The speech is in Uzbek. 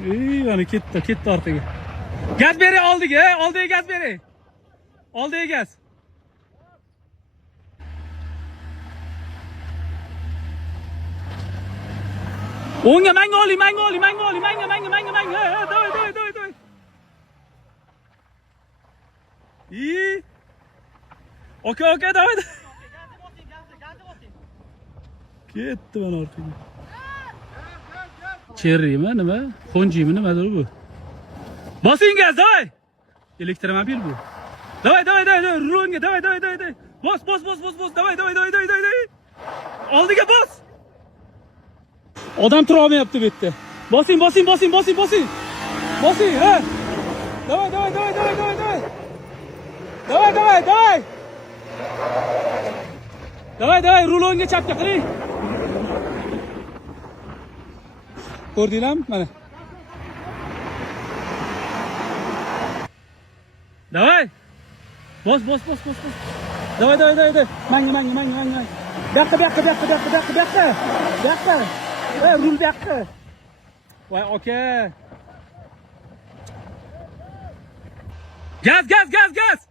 Mana ketdi orqaga. Gaz bering oldiga, oldiga gaz bering. Oldiga gaz. O'ngga manga oling. Manga. Davay. Aka, davay. Ketdi mana orqaga. Cherrymi nima? Xonjimi nimadir bu? Bosing gaz, davay. Elektromobil bu. Davay. Rulonga, davay. Bos. Davay. Oldiga bos. Odam tura olmayapti bu yerda. Bosing. Bosing, ha. Davay. Davay, rulonga chapga qiling. Ko'rdinglarmi? Mana. Davay. Bos. Davay. Manga. Buyoqqa. Rul buyoqqa. Voy aka. Gaz.